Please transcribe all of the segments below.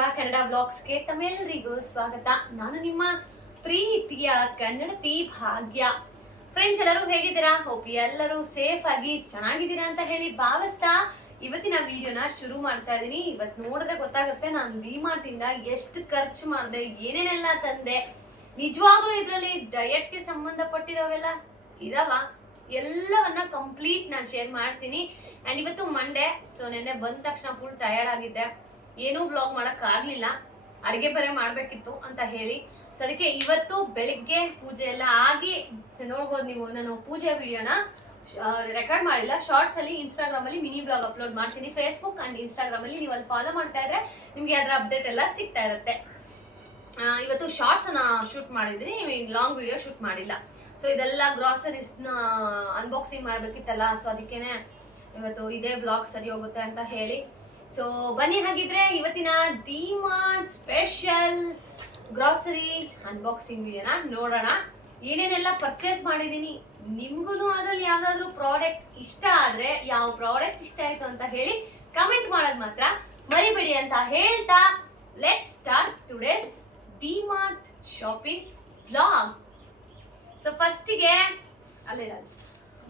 ಕುಟುಂಬ ಕನ್ನಡ ಬ್ಲಾಗ್ಸ್ಗೆ ತಮ್ಮೆಲ್ಲರಿಗೂ ಸ್ವಾಗತ. ನಾನು ನಿಮ್ಮ ಪ್ರೀತಿಯ ಕನ್ನಡತಿ ಭಾಗ್ಯ. ಫ್ರೆಂಡ್ಸ್, ಎಲ್ಲರೂ ಹೇಗಿದ್ದೀರಾ? ಹೋಪ್ ಎಲ್ಲರೂ ಸೇಫ್ ಆಗಿ ಚೆನ್ನಾಗಿದ್ದೀರಾ ಅಂತ ಹೇಳಿ ಭಾವಿಸ್ತಾ ಇವತ್ತಿನ ವಿಡಿಯೋನ ಶುರು ಮಾಡ್ತಾ ಇದೀನಿ. ಇವತ್ತು ನೋಡಿದ್ರೆ ಗೊತ್ತಾಗುತ್ತೆ ನಾನು ಡಿಮಾರ್ಟ್ ಇಂದ ಎಷ್ಟು ಖರ್ಚು ಮಾಡಿದೆ, ಏನೇನೆಲ್ಲ ತಂದೆ. ನಿಜವಾಗ್ಲೂ ಇದರಲ್ಲಿ ಡಯಟ್ಗೆ ಸಂಬಂಧಪಟ್ಟಿರೋವೆಲ್ಲ ಇದಾವ, ಎಲ್ಲವನ್ನ ಕಂಪ್ಲೀಟ್ ನಾನು ಶೇರ್ ಮಾಡ್ತೀನಿ. ಅಂಡ್ ಇವತ್ತು ಮಂಡೇ, ಸೊ ನೆನ್ನೆ ಬಂದ ತಕ್ಷಣ ಫುಲ್ ಟಯರ್ಡ್ ಆಗಿದ್ದೆ, ಏನೂ ಬ್ಲಾಗ್ ಮಾಡಕ್ ಆಗ್ಲಿಲ್ಲ, ಅಡಿಗೆ ಬೇರೆ ಮಾಡ್ಬೇಕಿತ್ತು ಅಂತ ಹೇಳಿ. ಸೊ ಅದಕ್ಕೆ ಇವತ್ತು ಬೆಳಿಗ್ಗೆ ಪೂಜೆ ಎಲ್ಲ ಆಗಿ ನೋಡ್ಬೋದು ನೀವು. ನಾನು ಪೂಜೆ ವಿಡಿಯೋನ ರೆಕಾರ್ಡ್ ಮಾಡಿಲ್ಲ, ಶಾರ್ಟ್ಸ್ ಅಲ್ಲಿ ಇನ್ಸ್ಟಾಗ್ರಾಮ್ ಅಲ್ಲಿ ಮಿನಿ ಬ್ಲಾಗ್ ಅಪ್ಲೋಡ್ ಮಾಡ್ತೀನಿ. ಫೇಸ್ಬುಕ್ ಅಂಡ್ ಇನ್ಸ್ಟಾಗ್ರಾಮ್ ಅಲ್ಲಿ ನೀವು ಅಲ್ಲಿ ಫಾಲೋ ಮಾಡ್ತಾ ಇದ್ರೆ ನಿಮ್ಗೆ ಅದರ ಅಪ್ಡೇಟ್ ಎಲ್ಲ ಸಿಗ್ತಾ ಇರುತ್ತೆ. ಇವತ್ತು ಶಾರ್ಟ್ಸ್ ಅನ್ನ ಶೂಟ್ ಮಾಡಿದೀನಿ, ಲಾಂಗ್ ವಿಡಿಯೋ ಶೂಟ್ ಮಾಡಿಲ್ಲ. ಸೊ ಇದೆಲ್ಲ ಗ್ರಾಸರೀಸ್ ನ ಅನ್ಬಾಕ್ಸಿಂಗ್ ಮಾಡ್ಬೇಕಿತ್ತಲ್ಲ, ಸೊ ಅದಕ್ಕೇನೆ ಇವತ್ತು ಇದೇ ಬ್ಲಾಗ್ ಸರಿ ಹೋಗುತ್ತೆ ಅಂತ ಹೇಳಿ. ಸೊ ಬನ್ನಿ, ಹಾಗಿದ್ರೆ ಇವತ್ತಿನ ಡಿಮಾರ್ಟ್ ಸ್ಪೆಷಲ್ ಗ್ರಾಸರಿ ಅನ್ಬಾಕ್ಸಿಂಗ್ ವಿಡಿಯೋನ ನೋಡೋಣ. ಏನೇನೆಲ್ಲ ಪರ್ಚೇಸ್ ಮಾಡಿದೀನಿ, ನಿಮ್ಗೂ ಅದ್ರಲ್ಲಿ ಯಾವ್ದಾದ್ರು ಪ್ರಾಡಕ್ಟ್ ಇಷ್ಟ ಆದ್ರೆ ಯಾವ ಪ್ರಾಡಕ್ಟ್ ಇಷ್ಟ ಆಯ್ತು ಅಂತ ಹೇಳಿ ಕಮೆಂಟ್ ಮಾಡೋದ್ ಮಾತ್ರ ಮರಿಬೇಡಿ ಅಂತ ಹೇಳ್ತಾ let start today's DMart shopping vlog. So ಫಸ್ಟಿಗೆ ಅಲ್ಲೇ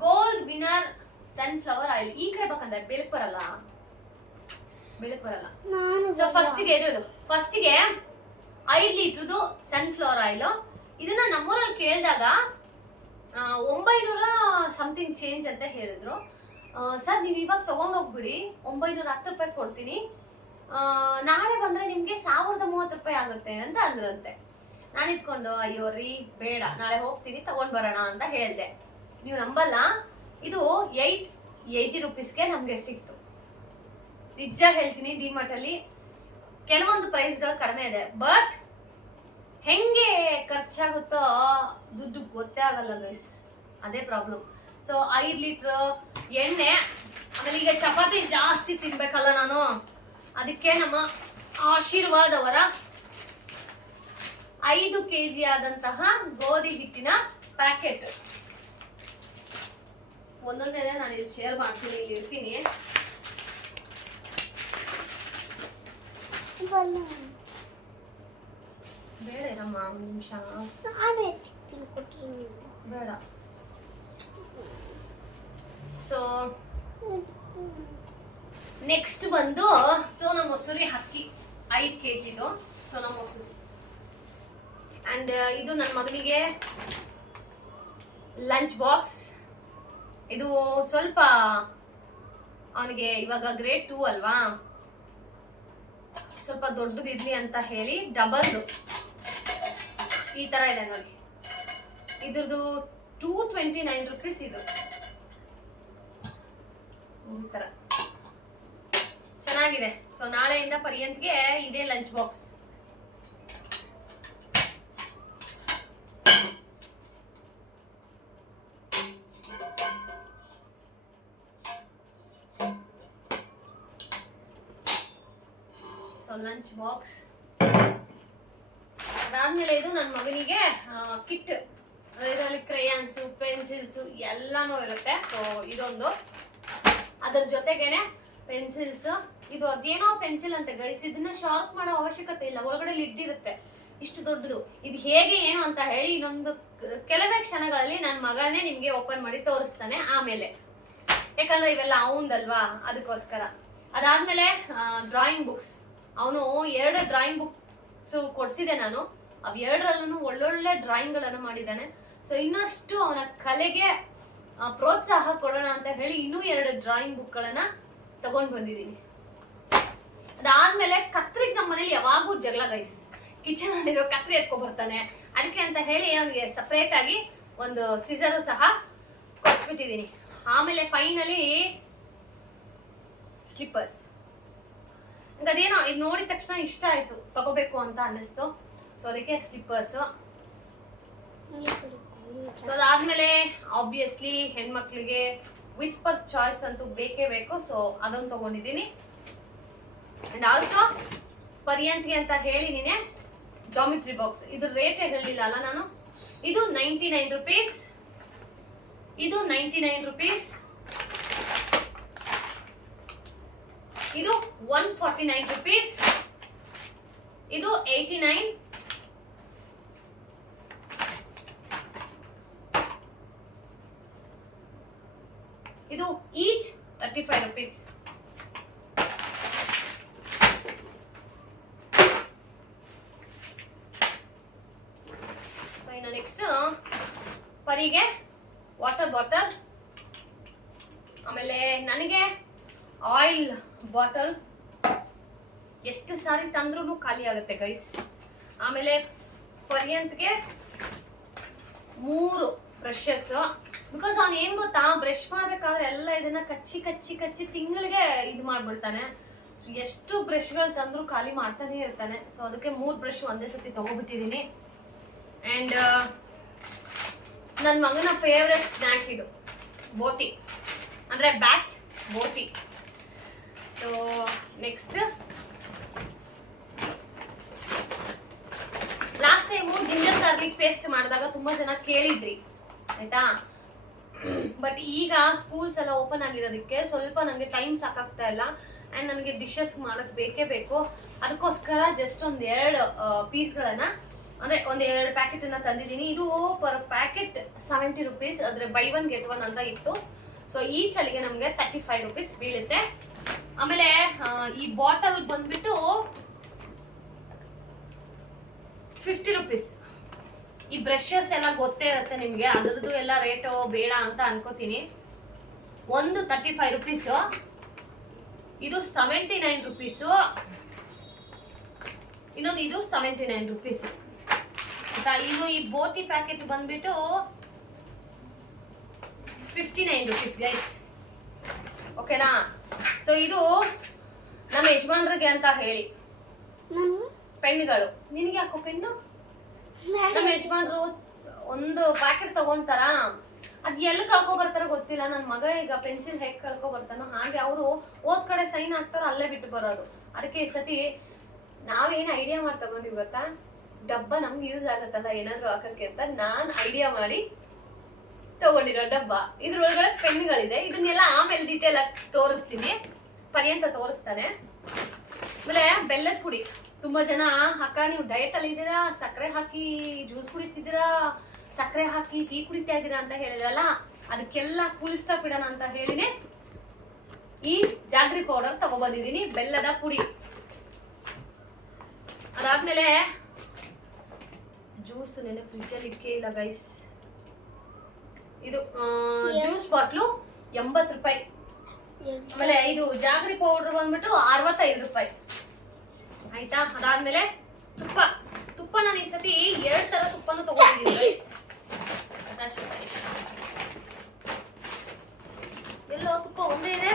ಗೋಲ್ಡ್ ವಿನ್ನರ್ ಸನ್ಫ್ಲವರ್ ಆಯಿಲ್. ಈ ಕಡೆ ಬೇಕಂದ್ರೆ ಬೆಳಕ್ ಬರಲ್ಲ. ಸೊ ಫಸ್ಟಿಗೆ 5 ಲೀಟರ್ದು ಸನ್ಫ್ಲವರ್ ಆಯಿಲ್. ಇದನ್ನ ನಮ್ಮೂರಲ್ಲಿ ಕೇಳಿದಾಗ 900 ಸಮಥಿಂಗ್ ಚೇಂಜ್ ಅಂತ ಹೇಳಿದ್ರು. ಸರ್ ನೀವು ಇವಾಗ ತಗೊಂಡೋಗ್ಬಿಡಿ, 910 ರೂಪಾಯಿ ಕೊಡ್ತೀನಿ, ನಾಳೆ ಬಂದ್ರೆ ನಿಮ್ಗೆ 1030 ರೂಪಾಯಿ ಆಗುತ್ತೆ ಅಂತ ಅಂದ್ರಂತೆ. ನಾನು ಇದ್ಕೊಂಡು ಅಯ್ಯೋ ರೀ ಬೇಡ, ನಾಳೆ ಹೋಗ್ತೀನಿ ತಗೊಂಡ್ ಬರೋಣ ಅಂತ ಹೇಳ್ದೆ. ನೀವು ನಂಬಲ್ಲ, ಇದು 880 ರುಪೀಸ್ಗೆ ನಮ್ಗೆ ಸಿಕ್ತು. ನಿಜ ಹೇಳ್ತೀನಿ, ಡಿಮಾರ್ಟ್ ಅಲ್ಲಿ ಕೆಲವೊಂದು ಪ್ರೈಸ್ಗಳು ಕಡಿಮೆ ಇದೆ, ಬಟ್ ಹೆಂಗೆ ಖರ್ಚಾಗುತ್ತೋ ದುಡ್ಡು ಗೊತ್ತೇ ಆಗಲ್ಲ ಗೈಸ್, ಅದೇ ಪ್ರಾಬ್ಲಮ್. ಸೊ 5 ಲೀಟರ್ ಎಣ್ಣೆ, ಆಮೇಲೆ ಈಗ ಚಪಾತಿ ಜಾಸ್ತಿ ತಿನ್ಬೇಕಲ್ಲ ನಾನು, ಅದಕ್ಕೆ ನಮ್ಮ ಆಶೀರ್ವಾದ್ ಅವರ 5 kg ಆದಂತಹ ಗೋಧಿ ಹಿಟ್ಟಿನ ಪ್ಯಾಕೆಟ್. ಒಂದೊಂದೇ ನಾನು ಇಲ್ಲಿ ಶೇರ್ ಮಾಡ್ತೀನಿ, ಇಲ್ಲಿ ಇರ್ತೀನಿ. ಬೇಡ ನಮ್ಮ ನಿಮಿಷ, ಬೇಡ. ಸೊ ನೆಕ್ಸ್ಟ್ ಬಂದು ಸೋನಾ ಮಸೂರಿ ಅಕ್ಕಿ 5 kg ಸೋನಾ ಮಸೂರಿ. ಅಂಡ್ ಇದು ನನ್ನ ಮಗನಿಗೆ ಲಂಚ್ ಬಾಕ್ಸ್. ಇದು ಸ್ವಲ್ಪ ಅವನಿಗೆ ಇವಾಗ ಗ್ರೇಡ್ 2 ಅಲ್ವಾ, ಸ್ವಲ್ಪ ದೊಡ್ಡದಿರ್ಲಿ ಅಂತ ಹೇಳಿ ಡಬಲ್ದು ಈ ತರ ಇದೆ ನೋಡಿ. ಇದ್ರದ್ದು 229 ರುಪೀಸ್. ಇದು ಈ ತರ ಚೆನ್ನಾಗಿದೆ. ಸೊ ನಾಳೆಯಿಂದ ಪರ್ಯಂತ್ಗೆ ಇದೇ ಲಂಚ್ ಬಾಕ್ಸ್. ಲಂಚ್ ಬಾಕ್ಸ್ ಅದಾದ್ಮೇಲೆ ಇದು ನನ್ನ ಮಗನಿಗೆ ಕಿಟ್, ಇದರಲ್ಲಿ ಕ್ರೇಯಾನ್ಸು, ಪೆನ್ಸಿಲ್ಸು ಎಲ್ಲಾನು ಇರುತ್ತೆ. ಸೊ ಇದೊಂದು, ಅದ್ರ ಜೊತೆಗೇನೆ ಪೆನ್ಸಿಲ್ಸ್. ಇದು ಅದೇನೋ ಪೆನ್ಸಿಲ್ ಅಂತ ಗೈಸ್, ಇದನ್ನ ಶಾರ್ಪ್ ಮಾಡೋ ಅವಶ್ಯಕತೆ ಇಲ್ಲ, ಒಳಗಡೆ ಲಿಡ್ ಇರುತ್ತೆ ಇಷ್ಟು ದೊಡ್ಡದು. ಇದು ಹೇಗೆ ಏನು ಅಂತ ಹೇಳಿ ಇನ್ನೊಂದು ಕೆಲವೇ ಕ್ಷಣಗಳಲ್ಲಿ ನನ್ನ ಮಗನೇ ನಿಮ್ಗೆ ಓಪನ್ ಮಾಡಿ ತೋರಿಸ್ತಾನೆ ಆಮೇಲೆ, ಯಾಕಂದ್ರೆ ಇವೆಲ್ಲ ಅವಂದಲ್ವಾ, ಅದಕ್ಕೋಸ್ಕರ. ಅದಾದ್ಮೇಲೆ ಡ್ರಾಯಿಂಗ್ ಬುಕ್ಸ್. ಅವನು 2 ಡ್ರಾಯಿಂಗ್ ಬುಕ್ಸ್ ಕೊಡ್ಸಿದೆ ನಾನು, ಅವ್ 2ರಲ್ಲೂ ಒಳ್ಳೊಳ್ಳೆ ಡ್ರಾಯಿಂಗ್ ಗಳನ್ನ ಮಾಡಿದ್ದಾನೆ. ಸೊ ಇನ್ನಷ್ಟು ಅವನ ಕಲೆಗೆ ಪ್ರೋತ್ಸಾಹ ಕೊಡೋಣ ಅಂತ ಹೇಳಿ ಇನ್ನೂ 2 ಡ್ರಾಯಿಂಗ್ ಬುಕ್ ಗಳನ್ನ ತಗೊಂಡ್ ಬಂದಿದ್ದೀನಿ. ಅದಾದ್ಮೇಲೆ ಕತ್ರಿಗೆ ನಮ್ಮ ಮನೇಲಿ ಯಾವಾಗೂ ಜಗಳ ಗೈಸ್, ಕಿಚನ್ ಅಲ್ಲಿರೋ ಕತ್ರಿ ಎತ್ಕೊಂಡ್ ಬರ್ತಾನೆ, ಅದಕ್ಕೆ ಅಂತ ಹೇಳಿ ಅವನಿಗೆ ಸಪ್ರೇಟ್ ಆಗಿ ಒಂದು ಸಿಸರು ಸಹ ಕೊಡ್ಸ್ಬಿಟ್ಟಿದ್ದೀನಿ. ಆಮೇಲೆ ಫೈನಲಿ ಸ್ಲಿಪ್ಪರ್ಸ್. ಅದೇನೋ ಇದು ನೋಡಿದ ತಕ್ಷಣ ಇಷ್ಟ ಆಯ್ತು, ತಗೋಬೇಕು ಅಂತ ಅನ್ನಿಸ್ತು. ಸೊ ಅದಕ್ಕೆ ಸ್ಲಿಪ್ಪರ್ಸ್. ಸೊ ಅದಾದ್ಮೇಲೆ ಆಬ್ವಿಯಸ್ಲಿ ಹೆಣ್ಮಕ್ಳಿಗೆ ವಿಸ್ಪರ್ ಚಾಯ್ಸ್ ಅಂತೂ ಬೇಕೇ ಬೇಕು. ಸೊ ಅದನ್ನು ತಗೊಂಡಿದ್ದೀನಿ. ಅಂಡ್ ಆಲ್ಸೋ ಪರ್ಯಂತ್ಗೆ ಅಂತ ಹೇಳಿ ನೀನೆ ಜಾಮಿಟ್ರಿ ಬಾಕ್ಸ್. ಇದ್ರ ರೇಟ್ ಹೇಳಿಲ್ಲ ಅಲ್ಲ ನಾನು. ಇದು 99 ರುಪೀಸ್, ಇದು 99 ರುಪೀಸ್. ಇದು 149 rupees. ಇದು 89. ಇದು ಈಚ್ 35 rupees. ಸೊ ಇನ್ನು ನೆಕ್ಸ್ಟ್ ಪರಿಗೆ ವಾಟರ್ ಬಾಟಲ್, ಆಮೇಲೆ ನನಗೆ ಆಯಿಲ್ ಬಾಟಲ್. ಎಷ್ಟು ಸಾರಿ ತಂದ್ರೂ ಖಾಲಿ ಆಗುತ್ತೆ ಗೈಸ್. ಆಮೇಲೆ ಪರ್ಯಂತ್ಗೆ 3 ಬ್ರಷಸ್. ಬಿಕಾಸ್ ಅವ್ನು ಏನ್ ಗೊತ್ತಾ, ಬ್ರಷ್ ಮಾಡ್ಬೇಕಾದ್ರೆ ಎಲ್ಲ ಇದನ್ನ ಕಚ್ಚಿ ಕಚ್ಚಿ ಕಚ್ಚಿ ತಿಂಗಳಿಗೆ ಇದು ಮಾಡ್ಬಿಡ್ತಾನೆ. ಸೊ ಎಷ್ಟು ಬ್ರಷ್ಗಳು ತಂದ್ರು ಖಾಲಿ ಮಾಡ್ತಾನೆ ಇರ್ತಾನೆ. ಸೊ ಅದಕ್ಕೆ 3 ಬ್ರಷ್ ಒಂದೇ ಸತಿ ತಗೋಬಿಟ್ಟಿದೀನಿ. ಅಂಡ್ ನನ್ನ ಮಗನ ಫೇವ್ರೆಟ್ ಸ್ನ್ಯಾಕ್ ಇದು ಬೋಟಿ, ಅಂದ್ರೆ ಬ್ಯಾಟ್ ಬೋಟಿ. So next last time ginger garlic paste ಮಾಡಿದಾಗ ತುಂಬಾ ಜನ ಕೇಳಿದ್ರಿ ಆಯ್ತಾ. ಬಟ್ ಈಗ ಸ್ಕೂಲ್ಸ್ ಎಲ್ಲ ಓಪನ್ ಆಗಿರೋದಕ್ಕೆ ಸ್ವಲ್ಪ ನನಗೆ ಟೈಮ್ ಸಾಕಾಗ್ತಾ ಇಲ್ಲ. ಅಂಡ್ ನನಗೆ ಡಿಶಸ್ ಮಾಡಕ್ ಬೇಕೇ ಬೇಕು. ಅದಕ್ಕೋಸ್ಕರ ಜಸ್ಟ್ ಒಂದ್ 2 ಪೀಸ್ಗಳನ್ನ, ಅಂದ್ರೆ ಒಂದ್ 2 ಪ್ಯಾಕೆಟ್ ಅನ್ನ ತಂದಿದ್ದೀನಿ. ಇದು ಪರ್ ಪ್ಯಾಕೆಟ್ 70 rupees, ಅದ್ರ ಬೈ 1 get 1 ಅಂತ ಇತ್ತು. ಸೊ ಈ ಚಲಿಗೆ ನಮ್ಗೆ 35 rupees ಬೀಳುತ್ತೆ. ಆಮೇಲೆ ಈ ಬಾಟಲ್ ಬಂದ್ಬಿಟ್ಟು 50 rupees. ಈ ಬ್ರಷಸ್ ಎಲ್ಲ ಗೊತ್ತೇ ಇರುತ್ತೆ ನಿಮ್ಗೆ, ಅದ್ರದ್ದು ಎಲ್ಲ ರೇಟು ಬೇಡ ಅಂತ ಅನ್ಕೋತೀನಿ. ಒಂದು 35 rupees, ಇದು 79 rupees, ಇನ್ನೊಂದು ಇದು 79 rupees. ಇದು ಈ ಬೋಟಿ ಪ್ಯಾಕೆಟ್ ಬಂದ್ಬಿಟ್ಟು 59 rupees ಗೈಸ್. ಓಕೆನಾ? ಸೊ ಇದು ನಮ್ಮ ಯಜಮಾನ್ರಿಗೆ ಅಂತ ಹೇಳಿ ಪೆನ್ಗಳು. ನಿನಗೆ ಯಾಕೋ ಪೆನ್ನು? ನಮ್ಮ ಯಜಮಾನ್ರು ಒಂದು ಪ್ಯಾಕೆಟ್ ತಗೊಂತಾರ, ಅದ್ ಎಲ್ಲಿ ಕಳ್ಕೊ ಬರ್ತಾರ ಗೊತ್ತಿಲ್ಲ. ನನ್ನ ಮಗ ಈಗ ಪೆನ್ಸಿಲ್ ಹೇಗೆ ಕಳ್ಕೊ ಬರ್ತಾನೋ ಹಾಗೆ ಅವರು ಓದ್ ಕಡೆ ಸೈನ್ ಹಾಕ್ತಾರ, ಅಲ್ಲೇ ಬಿಟ್ಟು ಬರೋದು. ಅದಕ್ಕೆ ಈ ಸತಿ ನಾವೇನ್ ಐಡಿಯಾ ಮಾಡಿ ತಗೊಂಡಿವಿ ಗೊತ್ತಾ, ಡಬ್ಬ ನಮ್ಗೆ ಯೂಸ್ ಆಗತ್ತಲ್ಲ ಏನಾದ್ರು ಹಾಕಕ್ಕೆ ಅಂತ ನಾನ್ ಐಡಿಯಾ ಮಾಡಿ ತಗೊಂಡಿರೋ ಡಬ್ಬ. ಇದ್ರೊಳಗಡೆ ಪೆನ್ಗಳಿದೆ. ಇದನ್ನೆಲ್ಲ ಆಮೇಲೆ ಡೀಟೇಲ್ ಆಗಿ ತೋರಿಸ್ತೀನಿ, ಪರ್ಯಂತ ತೋರಿಸ್ತಾನೆ. ಆಮೇಲೆ ಬೆಲ್ಲದ ಪುಡಿ. ತುಂಬಾ ಜನ ಅಕ್ಕ ನೀವು ಡಯಟ್ ಅಲ್ಲಿ ಇದ್ದೀರಾ, ಸಕ್ಕರೆ ಹಾಕಿ ಜ್ಯೂಸ್ ಕುಡಿತಿದ್ದೀರಾ, ಸಕ್ಕರೆ ಹಾಕಿ ಟೀ ಕುಡಿತಾ ಇದ್ದೀರಾ ಅಂತ ಹೇಳಿದ್ರಲ್ಲ, ಅದಕ್ಕೆಲ್ಲ ಫುಲ್ ಸ್ಟಾಪ್ ಇಡೋಣ ಅಂತ ಹೇಳಿನೇ ಈ ಜಾಗ್ರಿ ಪೌಡರ್ ತಗೊಬಂದಿದ್ದೀನಿ, ಬೆಲ್ಲದ ಪುಡಿ. ಅದಾದ್ಮೇಲೆ ಜ್ಯೂಸ್ ನೆನೆ ಫ್ರಿಜ್ ಅಲ್ಲಿ ಇಕ್ಕೇ ಇಲ್ಲ ಗೈಸ್. ಇದು ಜ್ಯೂಸ್ ಬಾಟ್ಲು 80 ರೂಪಾಯಿ. ಆಮೇಲೆ ಇದು ಜಾಗ್ರಿ ಪೌಡರ್ ಬಂದ್ಬಿಟ್ಟು 65 ರೂಪಾಯಿ ಆಯ್ತಾ. ಅದಾದ್ಮೇಲೆ ತುಪ್ಪ ನಾನು ಈ ಸತಿ 2 ತರ ತುಪ್ಪನೂ ತಗೊಂಡಿದ್ದೀನಿ ಗೈಸ್. ಎಲ್ಲೋ ತುಪ್ಪ ಒಂದೇ ಇದೆ?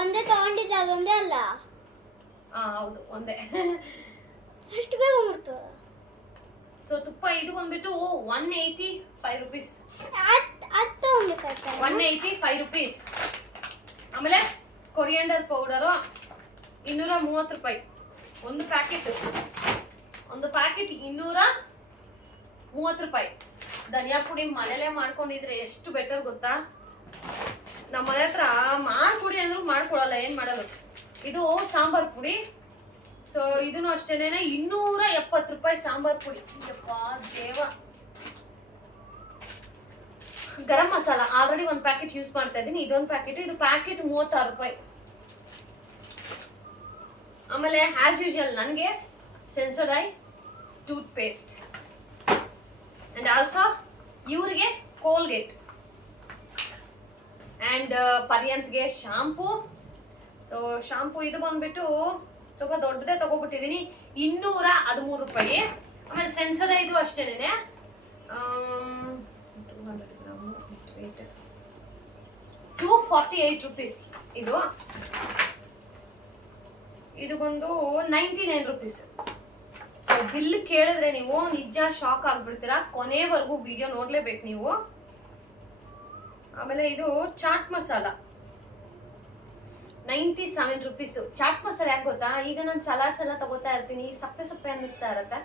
ಒಂದೇ ತಗೊಂಡಿದ್ದೆ, ಅದೊಂದೇ ಅಲ್ಲ. ಹೌದು ಒಂದೇ. ಅಷ್ಟು ಬೇಗ ಮಾಡ್ತು. ಸೊ ತುಪ್ಪ ಇದು ಬಂದ್ಬಿಟ್ಟು 185 rupees. 185 rupees. ಆಮೇಲೆ ಕೊರಿಯಂಡರ್ ಪೌಡರು 230 ರೂಪಾಯಿ ಒಂದು ಪ್ಯಾಕೆಟ್. 230 ರೂಪಾಯಿ. ಧನಿಯಾ ಪುಡಿ ಮನೇಲೆ ಮಾಡ್ಕೊಂಡಿದ್ರೆ ಎಷ್ಟು ಬೆಟರ್ ಗೊತ್ತಾ. ನಮ್ಮ ಮನೆ ಹತ್ರ ಮಾಡ್ಕೊಡಿ ಅಂದ್ರೂ ಮಾಡ್ಕೊಡಲ್ಲ, ಏನ್ ಮಾಡೋದು. ಇದು ಸಾಂಬಾರ್ ಪುಡಿ. ಸೊ ಇದನ್ನು ಅಷ್ಟೇನೆ 270 ರೂಪಾಯಿ ಸಾಂಬಾರ್ ಪುಡಿ. ಯಪ್ಪ ದೇವ. ಗರಂ ಮಸಾಲ ಆಲ್ರೆಡಿ ಒಂದು ಪ್ಯಾಕೆಟ್ ಯೂಸ್ ಮಾಡ್ತಾ ಇದ್ದೀನಿ, ಇದೊಂದು ಪ್ಯಾಕೆಟ್. ಇದು ಪ್ಯಾಕೆಟ್ 36 ರೂಪಾಯಿ. ಆಮೇಲೆ ಆಸ್ ಯೂಶುವಲ್ ನನಗೆ Sensodyne toothpaste and also ಇವ್ರಿಗೆ ಕೋಲ್ಗೇಟ್ ಅಂಡ್ ಪರ್ಯಂತ್ಗೆ ಶಾಂಪೂ. ಸೊ ಶಾಂಪೂ ಇದು ಬಂದ್ಬಿಟ್ಟು ಸ್ವಲ್ಪ ದೊಡ್ಡದೇ ತಗೋಬಿಟ್ಟಿದ್ದೀನಿ, 213 ರೂಪಾಯಿ. ಆಮೇಲೆ ಸೆನ್ಸೊಡೈನ್ ಇದು ಅಷ್ಟೇನೆ 248 rupees. ಇದು ಬಂದು 99 rupees. ಸೊ ಬಿಲ್ ಕೇಳಿದ್ರೆ ನೀವು ನಿಜ ಶಾಕ್ ಆಗ್ಬಿಡ್ತೀರಾ, ಕೊನೆವರೆಗೂ ವಿಡಿಯೋ ನೋಡ್ಲೇಬೇಕು ನೀವು. ಆಮೇಲೆ ಇದು ಚಾಟ್ ಮಸಾಲ 97 rupees. ಚಾಟ್ ಮಸಾಲ ಯಾಕೆ ಗೊತ್ತಾ, ಈಗ ನಾನು ಸಲಾಡ್ಸ್ ಎಲ್ಲ ತಗೋತಾ ಇರ್ತೀನಿ, ಸಪ್ಪೆ ಸಪ್ಪೆ ಅನ್ನಿಸ್ತಾ ಇರತ್ತೆ,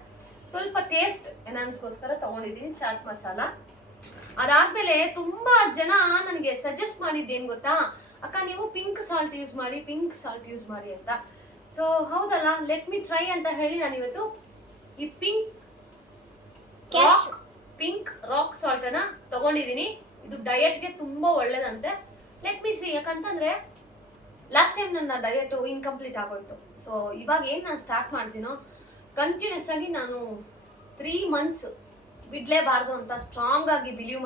ಸ್ವಲ್ಪ ಟೇಸ್ಟ್ ಎನ್ಹಾನ್ಸ್ಗೋಸ್ಕರ ತಗೊಂಡಿದ್ದೀನಿ ಚಾಟ್ ಮಸಾಲ. ಅದಾದ್ಮೇಲೆ ತುಂಬಾ ಜನ ನನಗೆ ಸಜೆಸ್ಟ್ ಮಾಡಿದ್ದೇನು ಗೊತ್ತಾ, ಅಕ್ಕ ನೀವು ಪಿಂಕ್ ಸಾಲ್ಟ್ ಯೂಸ್ ಮಾಡಿ ಅಂತ. ಸೊ ಹೌದಲ್ಲ, ಲೆಟ್ ಮಿ ಟ್ರೈ ಅಂತ ಹೇಳಿ ನಾನು ಇವತ್ತು ಈ ಪಿಂಕ್ ರಾಕ್ ಸಾಲ್ಟ್ ಅನ್ನ ತಗೊಂಡಿದೀನಿ. ಇದು ಡಯಟ್ಗೆ ತುಂಬಾ ಒಳ್ಳೇದಂತೆ. ಲೆಟ್ ಮಿ ಸಿ, ಯಾಕಂತಂದ್ರೆ ಲಾಸ್ಟ್ ಟೈಮ್ ನನ್ನ ಡಯಟ್ ಇನ್ಕಂಪ್ಲೀಟ್ ಆಗೋಯ್ತು. ಸೊ ಇವಾಗ ಏನು ನಾನು ಸ್ಟಾರ್ಟ್ ಮಾಡ್ತೀನೋ ಕಂಟಿನ್ಯೂಸ್ ಆಗಿ ನಾನು 3 months ಬಿಡ್ಲೇಬಾರ್ದು ಅಂತ ಸ್ಟ್ರಾಂಗ್ ಆಗಿ ಬಿಲೀವ್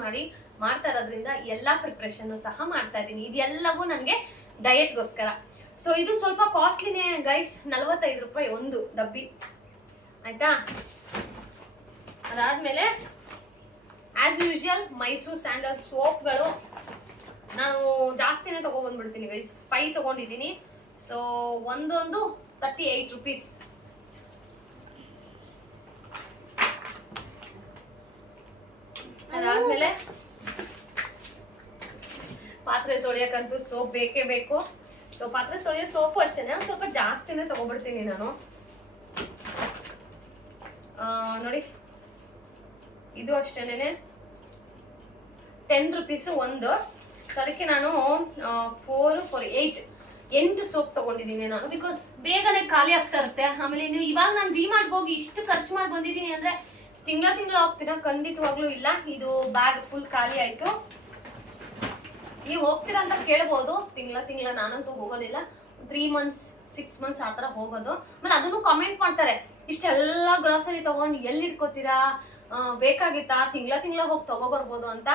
ಮಾಡ್ತಾ ಇರೋದ್ರಿಂದ ಎಲ್ಲ ಪ್ರಿಪ್ರೇಷನ್ ಸಹ ಮಾಡ್ತಾ ಇದ್ದೀನಿ. ಇದೆಲ್ಲವೂ ನನಗೆ ಡಯಟ್ಗೋಸ್ಕರ. ಸೊ ಇದು ಸ್ವಲ್ಪ ಕಾಸ್ಟ್ಲಿನೇ ಗೈಸ್, 45 ರೂಪಾಯಿ ಒಂದು ಡಬ್ಬಿ, ಆಯ್ತಾ. ಅದಾದ್ಮೇಲೆ ಆಸ್ ಯೂಶುವಲ್ ಮೈಸೂರು ಸ್ಯಾಂಡಲ್ ಸೋಪ್ಗಳು ನಾನು ಜಾಸ್ತಿನೇ ತಗೊಬಂದ್ಬಿಡ್ತೀನಿ ಗೈಸ್. 5 ತಗೊಂಡಿದ್ದೀನಿ. ಸೊ ಒಂದೊಂದು 38 ರೂಪೀಸ್. ಅದಾದ್ಮೇಲೆ ಪಾತ್ರೆ ತೊಳೆಯಕ್ಕಂತೂ ಸೋಪ್ ಬೇಕೇ ಬೇಕು. ಸೊ ಪಾತ್ರೆ ತೊಳೆಯೋ ಸೋಪು ಅಷ್ಟೇನೆ ಸ್ವಲ್ಪ ಜಾಸ್ತಿನೇ ತಗೊಬಿಡ್ತೀನಿ ನಾನು. ನೋಡಿ ಇದು ಅಷ್ಟೇನೆ 10 ರೂಪೀಸ್ ಒಂದು. ಸೊ ಅದಕ್ಕೆ ನಾನು 8 ಸೋಪ್ ತಗೊಂಡಿದ್ದೀನಿ ನಾನು. ಬಿಕಾಸ್ ಬೇಗನೆ ಖಾಲಿ ಆಗ್ತಾ ಇರುತ್ತೆ. ಆಮೇಲೆ ನೀವು ಇವಾಗ ನಾನು ಡಿಮಾರ್ಟ್ ಹೋಗಿ ಇಷ್ಟು ಖರ್ಚು ಮಾಡಿ ಬಂದಿದ್ದೀನಿ ಅಂದ್ರೆ ತಿಂಗಳ ಹೋಗ್ತೀರಾ? ಖಂಡಿತವಾಗ್ಲೂ ಇಲ್ಲ. ಇದು ಬ್ಯಾಗ್ ಫುಲ್ ಖಾಲಿ ಆಯ್ತು. ನೀವು ಹೋಗ್ತೀರಾ ಅಂತ ಕೇಳ್ಬೋದು. ತಿಂಗಳ ನಾನಂತೂ ಹೋಗೋದಿಲ್ಲ. 3 months 6 months ಆ ಥರ ಹೋಗೋದು. ಆಮೇಲೆ ಅದನ್ನು ಕಾಮೆಂಟ್ ಮಾಡ್ತಾರೆ, ಇಷ್ಟೆಲ್ಲ ಗ್ರಾಸರಿ ತಗೊಂಡು ಎಲ್ಲಿ ಇಟ್ಕೋತೀರಾ, ಬೇಕಾಗಿತ್ತಾ, ತಿಂಗಳ ಹೋಗಿ ತಗೋಬರ್ಬೋದು ಅಂತ.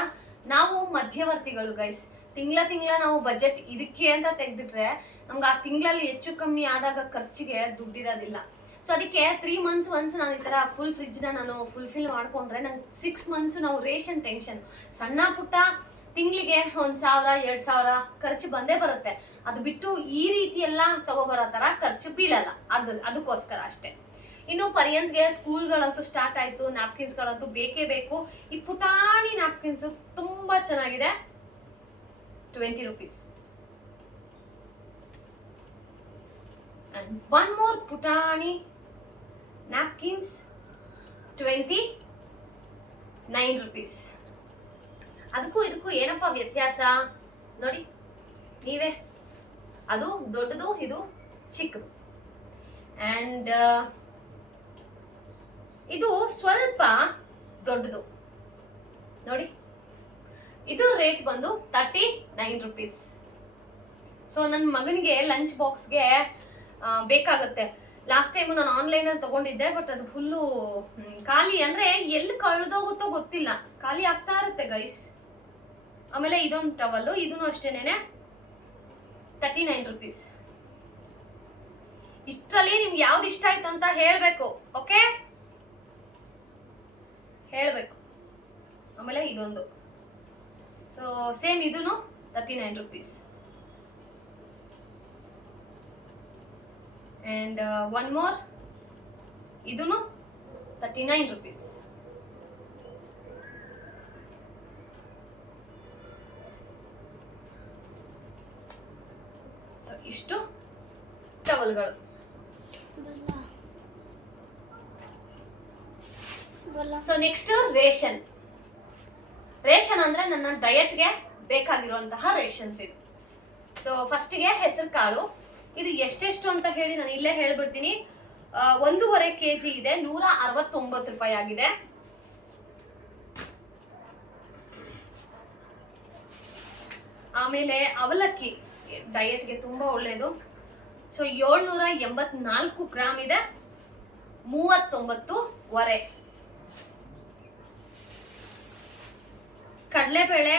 ನಾವು ಮಧ್ಯವರ್ತಿಗಳು ಗೈಸ್. ತಿಂಗಳ ನಾವು ಬಜೆಟ್ ಇದಕ್ಕೆ ಅಂತ ತೆಗೆದಿಟ್ರೆ ನಮ್ಗೆ ಆ ತಿಂಗಳಲ್ಲಿ ಹೆಚ್ಚು ಕಮ್ಮಿ ಆದಾಗ ಖರ್ಚಿಗೆ ದುಡ್ಡಿರೋದಿಲ್ಲ. ಸೊ ಅದಕ್ಕೆ 3 months ಒನ್ಸ್ ನಾನು ಈ ಥರ ಫುಲ್ ಫ್ರಿಜ್ನ ನಾನು ಫುಲ್ಫಿಲ್ ಮಾಡ್ಕೊಂಡ್ರೆ ನಂಗೆ 6 months ನಾವು ರೇಷನ್ ಟೆನ್ಷನ್, ಸಣ್ಣ ಪುಟ್ಟ ತಿಂಗಳಿಗೆ 1,000 2,000 ಖರ್ಚು ಬಂದೇ ಬರುತ್ತೆ. ಅದು ಬಿಟ್ಟು ಈ ರೀತಿ ಎಲ್ಲ ತಗೋಬರೋ ಥರ ಖರ್ಚು ಬೀಳಲ್ಲ. ಅದಕ್ಕೋಸ್ಕರ ಅಷ್ಟೇ. ಇನ್ನು ಪರ್ಯಂತ್ಗೆ ಸ್ಕೂಲ್ಗಳಂತೂ ಸ್ಟಾರ್ಟ್ ಆಯ್ತು. ನ್ಯಾಪ್ಕಿನ್ಸ್ಗಳಂತೂ ಬೇಕೇ ಬೇಕು. ಈ ಪುಟಾಣಿ ನ್ಯಾಪ್ಕಿನ್ಸ್ ತುಂಬಾ ಚೆನ್ನಾಗಿದೆ, 20 ರೂಪೀಸ್. ಅಂಡ್ ಒನ್ ಮೋರ್ ಪುಟಾಣಿ ನ್ಯಾಪ್ಕಿನ್ಸ್ 29 ರೂಪೀಸ್. ಅದಕ್ಕೂ ಇದಕ್ಕೂ ಏನಪ್ಪ ವ್ಯತ್ಯಾಸ ನೋಡಿ ನೀವೇ. ಅದು ದೊಡ್ಡದು, ಇದು ಚಿಕ್ಕದು. ಅಂಡ್ ಇದು ಸ್ವಲ್ಪ ದೊಡ್ಡದು ನೋಡಿ. ಇದು ರೇಟ್ ಬಂದು 39 ರೂಪೀಸ್. ಸೊ ನನ್ನ ಮಗನಿಗೆ ಲಂಚ್ ಬಾಕ್ಸ್ಗೆ ಬೇಕಾಗುತ್ತೆ. ಲಾಸ್ಟ್ ಟೈಮ್ ನಾನು ಆನ್ಲೈನಲ್ಲಿ ತಗೊಂಡಿದ್ದೆ, ಬಟ್ ಅದು ಫುಲ್ಲು ಖಾಲಿ. ಅಂದ್ರೆ ಎಲ್ಲಿ ಕಳೆದೋಗುತ್ತೋ ಗೊತ್ತಿಲ್ಲ, ಖಾಲಿ ಆಗ್ತಾ ಇರುತ್ತೆ ಗೈಸ್. ಆಮೇಲೆ ಇದೊಂದು ಟವಲ್ಲು, ಇದನ್ನು ಅಷ್ಟೇನೆ 39 ರೂಪೀಸ್. ಇಷ್ಟರಲ್ಲಿ ನಿಮ್ಗೆ ಯಾವ್ದು ಇಷ್ಟ ಆಯ್ತು ಅಂತ ಹೇಳ್ಬೇಕು, ಓಕೆ? ಹೇಳ್ಬೇಕು. ಆಮೇಲೆ ಇದೊಂದು, ಸೊ ಸೇಮ್ ಇದನ್ನು 39 ರೂಪೀಸ್. ಅಂಡ್ ಒನ್ ಮೋರ್, ಇದನ್ನು 39 ರೂಪೀಸ್. ಸೊ ಇಷ್ಟು ಟವಲ್ಗಳು. ಸೊ ನೆಕ್ಸ್ಟ್ ರೇಷನ್ ಅಂದ್ರೆ ನನ್ನ ಡಯಟ್ಗೆ ಬೇಕಾಗಿರುವಂತಹ ರೇಷನ್ಸ್ ಇದು. ಸೊ ಫಸ್ಟಿಗೆ ಹೆಸರು ಕಾಳು. ಇದು ಎಷ್ಟೆಷ್ಟು ಅಂತ ಹೇಳಿ ನಾನು ಇಲ್ಲೇ ಹೇಳ್ಬಿಡ್ತೀನಿ. 1.5 kg ಇದೆ, 169 ರೂಪಾಯಿ ಆಗಿದೆ. ಆಮೇಲೆ ಅವಲಕ್ಕಿ ಡಯಟ್ಗೆ ತುಂಬಾ ಒಳ್ಳೆಯದು. ಸೊ 784 ಗ್ರಾಮ್ ಇದೆ, 39.5. ಕಡಲೆಬೇಳೆ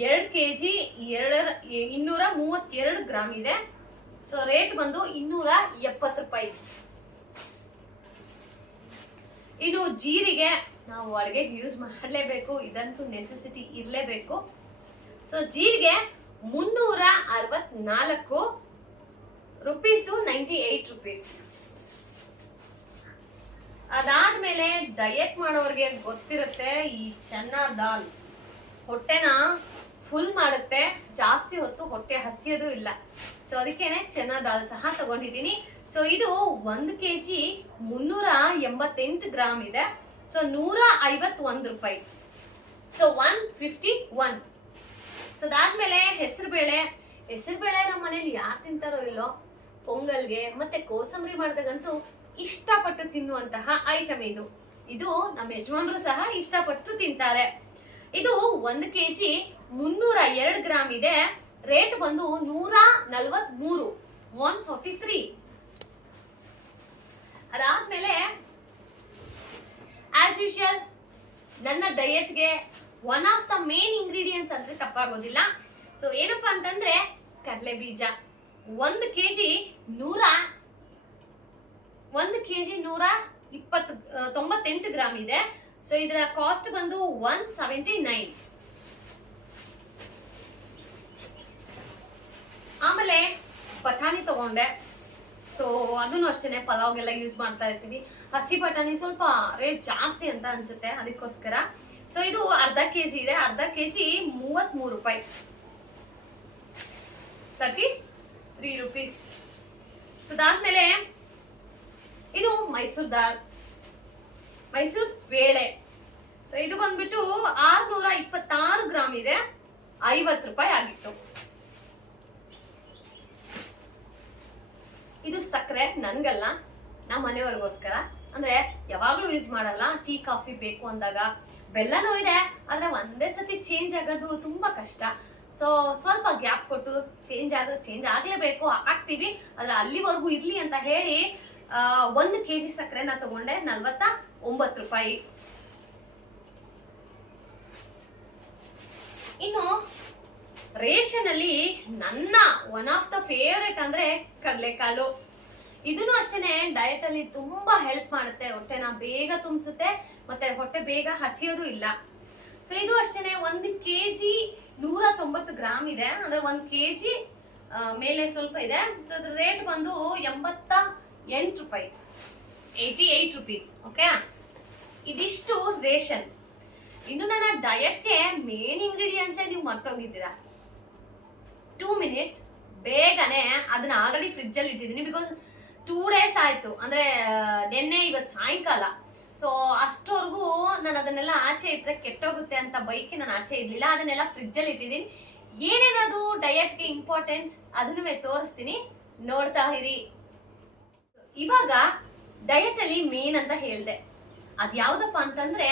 2 kg 232 ಗ್ರಾಮ್ ಇದೆ. ಸೊ ರೇಟ್ ಬಂದು 270 ರೂಪಾಯಿ. ಇನ್ನು ಜೀರಿಗೆ ನಾವು ಅಡುಗೆಗೆ ಯೂಸ್ ಮಾಡಲೇಬೇಕು, ಇದಂತೂ ನೆಸೆಸಿಟಿ ಇರಲೇಬೇಕು. ಸೊ ಜೀರಿಗೆ 364 ರುಪೀಸು, 98 ರೂಪೀಸ್. ಅದಾದ್ಮೇಲೆ ಡಯಟ್ ಮಾಡೋರ್ಗೆ ಗೊತ್ತಿರುತ್ತೆ, ಈ ಚನ್ನಾ ದಾಲ್ ಹೊಟ್ಟೆನ ಫುಲ್ ಮಾಡುತ್ತೆ, ಜಾಸ್ತಿ ಹೊತ್ತು ಹೊಟ್ಟೆ ಹಸಿಯೋದು ಇಲ್ಲ. ಸೊ ಅದಕ್ಕೇನೆ ಚನ್ನಾ ದಾಲ್ ಸಹ ತಗೊಂಡಿದ್ದೀನಿ. ಸೊ ಇದು 1 kg 388 ಗ್ರಾಮ್ ಇದೆ. ಸೊ 151 ರೂಪಾಯಿ. ಸೊ 151. ಸೊ ಅದಾದ್ಮೇಲೆ ಹೆಸರು ಬೇಳೆ ನಮ್ಮ ಮನೇಲಿ ಯಾರು ತಿಂತಾರೋ ಇಲ್ಲೋ, ಪೊಂಗಲ್ಗೆ ಮತ್ತೆ ಕೋಸಂಬರಿ ಮಾಡಿದಾಗಂತೂ ಇಷ್ಟಪಟ್ಟು ತಿನ್ನುವಂತಹ ಐಟಮ್ ಇದು. ಇದು ನಮ್ಮ ಯಜಮಾನರು ಸಹ ಇಷ್ಟಪಟ್ಟು ತಿಂತಾರೆ. ಇದು 1 kg 302 ಗ್ರಾಮ್ ಇದೆ. ರೇಟ್ ಬಂದು 143, 143. ಅದಾದ್ಮೇಲೆ ಆಸ್ ಯೂಶುವಲ್ ನನ್ನ ಡಯಟ್ಗೆ one of the main ingredients ಅಂದ್ರೆ ತಪ್ಪಾಗೋದಿಲ್ಲ. ಸೊ ಏನಪ್ಪಾ ಅಂತಂದ್ರೆ ಕಡಲೆ ಬೀಜ. 1 kg 198 ಗ್ರಾಮ್ ಇದೆ. ಸೊ ಇದರ ಕಾಸ್ಟ್ ಬಂದು 179. ಆಮೇಲೆ ಬಟಾಣಿ ತಗೊಂಡೆ. ಸೊ ಅದನ್ನು ಅಷ್ಟೇನೆ ಪಲಾವ್ಗೆಲ್ಲ ಯೂಸ್ ಮಾಡ್ತಾ ಇರ್ತೀವಿ. ಹಸಿ ಬಟಾಣಿ ಸ್ವಲ್ಪ ರೇಟ್ ಜಾಸ್ತಿ ಅಂತ ಅನ್ಸುತ್ತೆ, ಅದಕ್ಕೋಸ್ಕರ. ಸೊ ಇದು ಅರ್ಧ kg ಇದೆ. ಅರ್ಧ kg 33 ರೂಪಾಯಿ, 33 rupees. ಸೊ ಅದಾದ್ಮೇಲೆ ಇದು ಮೈಸೂರ್ ದಾಲ್, ಮೈಸೂರ್ ಬೇಳೆ. ಸೊ ಇದು ಬಂದ್ಬಿಟ್ಟು 626 ಗ್ರಾಮ್ ಇದೆ, 50 ರೂಪಾಯಿ ಆಗಿತ್ತು. ಇದು ಸಕ್ಕರೆ ನನ್ಗಲ್ಲ, ನಮ್ಮ ಮನೆಯವ್ರಿಗೋಸ್ಕರ. ಅಂದ್ರೆ ಯಾವಾಗ್ಲೂ ಯೂಸ್ ಮಾಡಲ್ಲ, ಟೀ ಕಾಫಿ ಬೇಕು ಅಂದಾಗ. ಬೆಲ್ಲನೂ ಇದೆ, ಆದ್ರೆ ಒಂದೇ ಸತಿ ಚೇಂಜ್ ಆಗೋದು ತುಂಬಾ ಕಷ್ಟ. ಸೊ ಸ್ವಲ್ಪ ಗ್ಯಾಪ್ ಕೊಟ್ಟು ಚೇಂಜ್ ಆಗ್ಲೇಬೇಕು, ಹಾಕ್ತಿವಿ. ಆದ್ರೆ ಅಲ್ಲಿವರೆಗೂ ಇರ್ಲಿ ಅಂತ ಹೇಳಿ 1 kg ಸಕ್ಕರೆನ ತಗೊಂಡೆ, 49 ರೂಪಾಯಿ. ಇನ್ನು ರೇಷನ್ ಅಲ್ಲಿ ನನ್ನ ಒನ್ ಆಫ್ ದ ಫೇವ್ರೆಟ್ ಅಂದ್ರೆ ಕಡಲೆಕಾಳು. ಇದನ್ನು ಅಷ್ಟೇನೆ ಡಯಟ್ ಅಲ್ಲಿ ತುಂಬಾ ಹೆಲ್ಪ್ ಮಾಡುತ್ತೆ. ಹೊಟ್ಟೆನ ಬೇಗ ತುಂಬಿಸುತ್ತೆ, ಮತ್ತೆ ಹೊಟ್ಟೆ ಬೇಗ ಹಸಿಯೋದು ಇಲ್ಲ. ಸೊ ಇದು ಅಷ್ಟೇನೆ 1 kg 190 ಗ್ರಾಮ್ ಇದೆ. ಅಂದ್ರೆ 1 kg ಮೇಲೆ ಸ್ವಲ್ಪ ಇದೆ. ಸೊ ಅದ್ರ ರೇಟ್ ಬಂದು 88 ರೂಪಾಯಿ, 88 rupees. ಓಕೆ, ಇದಿಷ್ಟು ರೇಷನ್. ಇನ್ನು ನನ್ನ ಡಯಟ್ಗೆ ಮೇನ್ ಇಂಗ್ರೀಡಿಯೆಂಟ್ಸ್ ನೀವು ಮರ್ತೋಗಿದ್ದೀರಾ. 2 minutes ಬೇಗನೆ ಅದನ್ನ ಆಲ್ರೆಡಿ ಫ್ರಿಡ್ಜ್ ಅಲ್ಲಿ ಇಟ್ಟಿದ್ದೀನಿ. ಬಿಕಾಸ್ 2 days ಆಯ್ತು, ಅಂದ್ರೆ ನಿನ್ನೆ ಇವತ್ತು ಸಾಯಂಕಾಲ. ಸೊ ಅಷ್ಟವರೆಗೂ ನಾನು ಅದನ್ನೆಲ್ಲ ಆಚೆ ಇಟ್ಟರೆ ಕೆಟ್ಟೋಗುತ್ತೆ ಅಂತ ಬೈಕ್ ನಾನು ಆಚೆ ಇರ್ಲಿಲ್ಲ. ಅದನ್ನೆಲ್ಲ ಫ್ರಿಡ್ಜ್ ಅಲ್ಲಿ ಇಟ್ಟಿದ್ದೀನಿ. ಏನೇನದು ಡಯಟ್ಗೆ ಇಂಪಾರ್ಟೆನ್ಸ್ ಅದನ್ನು ತೋರಿಸ್ತೀನಿ, ನೋಡ್ತಾ ಇರಿ. ಇವಾಗ ಡಯಟ್ ಅಲ್ಲಿ ಮೇನ್ ಅಂತ ಹೇಳ್ದೆ, ಅದ್ ಯಾವ್ದಪ್ಪ ಅಂತಂದ್ರೆ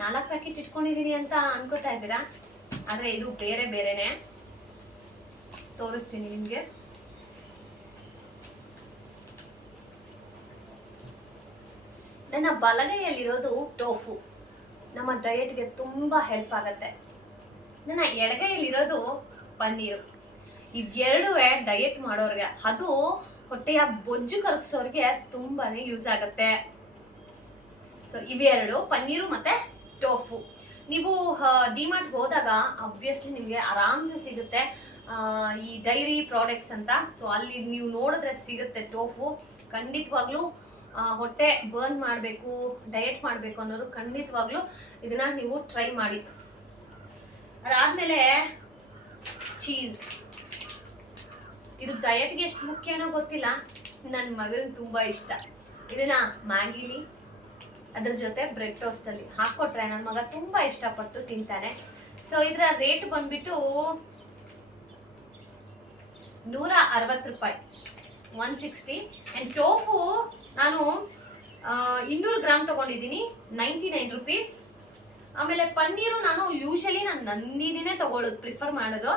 4 ಪ್ಯಾಕೆಟ್ ಇಟ್ಕೊಂಡಿದೀನಿ ಅಂತ ಅನ್ಕೋತಾ ಇದ್ದೀರಾ. ಆದ್ರೆ ಇದು ಬೇರೆ ಬೇರೆನೆ, ತೋರಿಸ್ತೀನಿ ನಿಮ್ಗೆ. ನನ್ನ ಬಲಗೈಯಲ್ಲಿರೋದು ಟೋಫು, ನಮ್ಮ ಡಯಟ್ಗೆ ತುಂಬಾ ಹೆಲ್ಪ್ ಆಗತ್ತೆ. ನನ್ನ ಎಡಗೈಯಲ್ಲಿರೋದು ಪನ್ನೀರು. ಇವೆರಡುವೆ ಡಯಟ್ ಮಾಡೋರ್ಗೆ, ಅದು ಹೊಟ್ಟೆಯ ಬೊಜ್ಜು ಕರಗಿಸೋರ್ಗೆ ತುಂಬಾನೇ ಯೂಸ್ ಆಗತ್ತೆ. ಸೊ ಇವೆರಡು, ಪನ್ನೀರು ಮತ್ತೆ ಟೋಫು. ನೀವು ಡಿಮಾರ್ಟ್ಗೆ ಹೋದಾಗ ಆಬ್ವಿಯಸ್ಲಿ ನಿಮಗೆ ಆರಾಮ್ಸೆ ಸಿಗುತ್ತೆ ಈ ಡೈರಿ ಪ್ರಾಡಕ್ಟ್ಸ್ ಅಂತ. ಸೊ ಅಲ್ಲಿ ನೀವು ನೋಡಿದ್ರೆ ಸಿಗುತ್ತೆ ಟೋಫು. ಖಂಡಿತವಾಗ್ಲೂ ಹೊಟ್ಟೆ ಬರ್ನ್ ಮಾಡಬೇಕು, ಡಯಟ್ ಮಾಡಬೇಕು ಅನ್ನೋರು ಖಂಡಿತವಾಗ್ಲೂ ಇದನ್ನ ನೀವು ಟ್ರೈ ಮಾಡಿ. ಅದಾದ್ಮೇಲೆ ಚೀಸ್. ಇದು ಡಯಟ್ಗೆ ಎಷ್ಟು ಮುಖ್ಯನೋ ಗೊತ್ತಿಲ್ಲ, ನನ್ನ ಮಗನಿಗೆ ತುಂಬಾ ಇಷ್ಟ. ಇದನ್ನ ಮ್ಯಾಗಿಲಿ ಅದ್ರ ಜೊತೆ ಬ್ರೆಡ್ ಟೋಸ್ಟ್ ಅಲ್ಲಿ ಹಾಕೊಟ್ರೆ ನನ್ನ ಮಗ ತುಂಬಾ ಇಷ್ಟಪಟ್ಟು ತಿಂತಾನೆ. ಸೊ ಇದರ ರೇಟ್ ಬಂದ್ಬಿಟ್ಟು 160 ರೂಪಾಯಿ, 160. ಅಂಡ್ ಟೋಫು ನಾನು 200 ಗ್ರಾಮ್ ತಗೊಂಡಿದ್ದೀನಿ, 99 rupees. ಆಮೇಲೆ ಪನ್ನೀರು ನಾನು ಯೂಶಲಿ ನಂದಿನಿನೇ ತಗೊಳ್ಳೋದು, ಪ್ರಿಫರ್ ಮಾಡೋದು.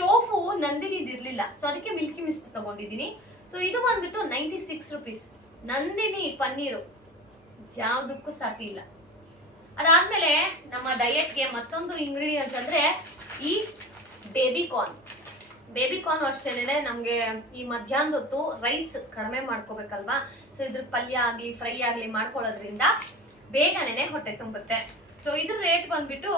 ಟೋಫು ನಂದಿನಿದು ಇರಲಿಲ್ಲ, ಸೊ ಅದಕ್ಕೆ ಮಿಲ್ಕಿ ಮಿಸ್ಟ್ ತಗೊಂಡಿದ್ದೀನಿ. ಸೊ ಇದು ಬಂದ್ಬಿಟ್ಟು 96 rupees. ನಂದಿನಿ ಪನ್ನೀರು ಯಾವುದಕ್ಕೂ ಸಾಟಿ ಇಲ್ಲ. ಅದಾದ್ಮೇಲೆ ನಮ್ಮ ಡಯಟ್ಗೆ ಮತ್ತೊಂದು ಇಂಗ್ರೀಡಿಯೆಂಟ್ಸ್ ಅಂದ್ರೆ ಈ ಬೇಬಿ ಕಾರ್ನ್. ಬೇಬಿ ಕಾರ್ನ್ ಅಷ್ಟೇನೆ ನಮಗೆ ಈ ಮಧ್ಯಾಹ್ನದ ಹೊತ್ತು ರೈಸ್ ಕಡಿಮೆ ಮಾಡ್ಕೋಬೇಕಲ್ವಾ. ಸೊ ಇದ್ರ ಪಲ್ಯ ಆಗ್ಲಿ ಫ್ರೈ ಆಗ್ಲಿ ಮಾಡ್ಕೊಳ್ಳೋದ್ರಿಂದ ಬೇಗನೆ ಹೊಟ್ಟೆ ತುಂಬುತ್ತೆ. ಸೊ ಇದ್ರ ರೇಟ್ ಬಂದ್ಬಿಟ್ಟು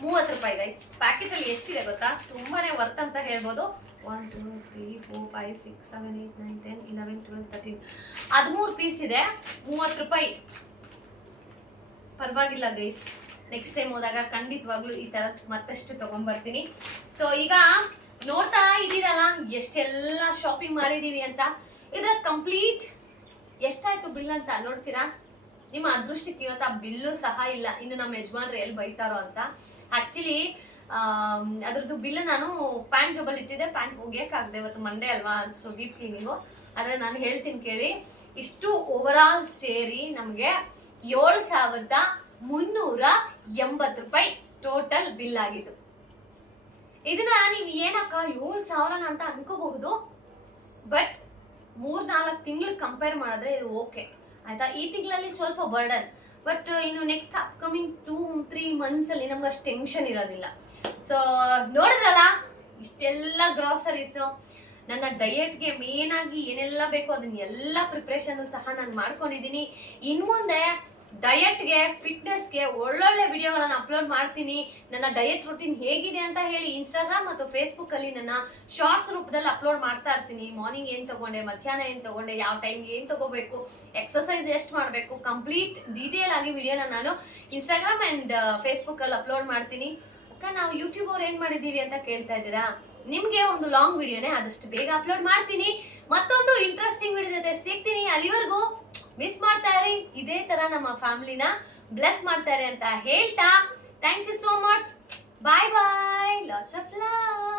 30 ರೂಪಾಯಿ ಗೈಸ್. ಪ್ಯಾಕೆಟ್ ಅಲ್ಲಿ ಎಷ್ಟಿದೆ ಗೊತ್ತಾ, ತುಂಬಾನೇ ವರ್ತ್ ಅಂತ ಹೇಳ್ಬೋದು. 1 2 3 4 5 6 7 8 9 10 11 12 13 13 ಪೀಸ್ ಇದೆ, 30 ರೂಪಾಯಿ. ಪರವಾಗಿಲ್ಲ ಗೈಸ್, ನೆಕ್ಸ್ಟ್ ಟೈಮ್ ಹೋದಾಗ ಖಂಡಿತವಾಗ್ಲೂ ಈ ತರ ಮತ್ತಷ್ಟು ತಗೊಂಡ್ಬರ್ತೀನಿ. ಸೊ ಈಗ ನೋಡ್ತಾ ಇದ್ದೀರಲ್ಲ ಎಷ್ಟೆಲ್ಲ ಶಾಪಿಂಗ್ ಮಾಡಿದೀವಿ ಅಂತ. ಇದರ ಕಂಪ್ಲೀಟ್ ಎಷ್ಟಾಯ್ತು ಬಿಲ್ ಅಂತ ನೋಡ್ತೀರಾ? ನಿಮ್ಮ ಅದೃಷ್ಟಕ್ಕೆ ಇವತ್ತು ಆ ಬಿಲ್ಲು ಸಹ ಇಲ್ಲ. ಇನ್ನು ನಮ್ಮ ಯಜಮಾನ್ರು ಎಲ್ಲಿ ಬೈತಾರೋ ಅಂತ. ಆಕ್ಚುಲಿ ಅದ್ರದ್ದು ಬಿಲ್ ನಾನು ಪ್ಯಾಂಟ್ ಜಾಬಲ್ಲಿ ಇಟ್ಟಿದ್ದೆ, ಪ್ಯಾಂಟ್ ಒಗೆಯಕ್ಕಾಗದೆ, ಇವತ್ತು ಮಂಡೇ ಅಲ್ವಾ, ಸೊ ಡೀಪ್ ಕ್ಲೀನಿಂಗು. ಆದರೆ ನಾನು ಹೇಳ್ತೀನಿ ಕೇಳಿ, ಇಷ್ಟು ಓವರ್ ಆಲ್ ಸೇರಿ ನಮಗೆ 7,380 ರೂಪಾಯಿ ಟೋಟಲ್ ಬಿಲ್ ಆಗಿತ್ತು. ಇದನ್ನ ನೀವು ಏನಕ್ಕ 7,000 ಅಂತ ಅನ್ಕೋಬಹುದು, ಬಟ್ 3-4 ತಿಂಗಳು ಕಂಪೇರ್ ಮಾಡಿದ್ರೆ ಇದು ಓಕೆ ಆಯ್ತಾ. ಈ ತಿಂಗಳಲ್ಲಿ ಸ್ವಲ್ಪ ಬರ್ಡನ್, ಬಟ್ ಇನ್ನು ನೆಕ್ಸ್ಟ್ ಅಪ್ಕಮಿಂಗ್ 2-3 ಮಂತ್ಸ್ ಅಲ್ಲಿ ನಮ್ಗೆ ಅಷ್ಟು ಟೆನ್ಷನ್ ಇರೋದಿಲ್ಲ. ಸೊ ನೋಡಿದ್ರಲ್ಲ, ಇಷ್ಟೆಲ್ಲ ಗ್ರಾಸರೀಸು. ನನ್ನ ಡಯಟ್ಗೆ ಮೇನ್ ಆಗಿ ಏನೆಲ್ಲ ಬೇಕೋ ಅದನ್ನೆಲ್ಲ ಪ್ರಿಪ್ರೇಷನ್ ಸಹ ನಾನು ಮಾಡ್ಕೊಂಡಿದ್ದೀನಿ. ಇನ್ನು ಮುಂದೆ ಡಯಟ್ಗೆ, ಫಿಟ್ನೆಸ್ಗೆ ಒಳ್ಳೊಳ್ಳೆ ವಿಡಿಯೋಗಳನ್ನು ಅಪ್ಲೋಡ್ ಮಾಡ್ತೀನಿ. ನನ್ನ ಡಯಟ್ ರೂಟೀನ್ ಹೇಗಿದೆ ಅಂತ ಹೇಳಿ ಇನ್ಸ್ಟಾಗ್ರಾಮ್ ಮತ್ತು ಫೇಸ್ಬುಕ್ ಅಲ್ಲಿ ನನ್ನ ಶಾರ್ಟ್ಸ್ ರೂಪದಲ್ಲಿ ಅಪ್ಲೋಡ್ ಮಾಡ್ತಾ ಇರ್ತೀನಿ. ಮಾರ್ನಿಂಗ್ ಏನ್ ತಗೊಂಡೆ, ಮಧ್ಯಾಹ್ನ ಏನ್ ತಗೊಂಡೆ, ಯಾವ ಟೈಮ್ಗೆ ಏನ್ ತಗೋಬೇಕು, ಎಕ್ಸರ್ಸೈಸ್ ಎಷ್ಟು ಮಾಡಬೇಕು, ಕಂಪ್ಲೀಟ್ ಡೀಟೇಲ್ ಆಗಿ ವಿಡಿಯೋನ ನಾನು ಇನ್ಸ್ಟಾಗ್ರಾಮ್ ಅಂಡ್ ಫೇಸ್ಬುಕ್ ಅಲ್ಲಿ ಅಪ್ಲೋಡ್ ಮಾಡ್ತೀನಿ. ಅಕ್ಕ, ನಾವು ಯೂಟ್ಯೂಬ್ ಅವ್ರು ಏನ್ ಮಾಡಿದೀವಿ ಅಂತ ಕೇಳ್ತಾ ಇದ್ದೀರಾ? ನಿಮ್ಗೆ ಒಂದು ಲಾಂಗ್ ವಿಡಿಯೋನೇ ಆದಷ್ಟು ಬೇಗ ಅಪ್ಲೋಡ್ ಮಾಡ್ತೀನಿ. ಮತ್ತೊಂದು ಇಂಟ್ರೆಸ್ಟಿಂಗ್ ವಿಡಿಯೋ ಜೊತೆ ಸಿಗ್ತೀನಿ. ಅಲ್ಲಿವರೆಗೂ ಮಿಸ್ ಮಾಡ್ತಾ ಇರಿ, ಇದೇ ತರ ನಮ್ಮ ಫ್ಯಾಮಿಲಿನ ಬ್ಲೆಸ್ ಮಾಡ್ತಾರೆ ಅಂತ ಹೇಳ್ತಾ, thank you so much. Bye bye, lots of love.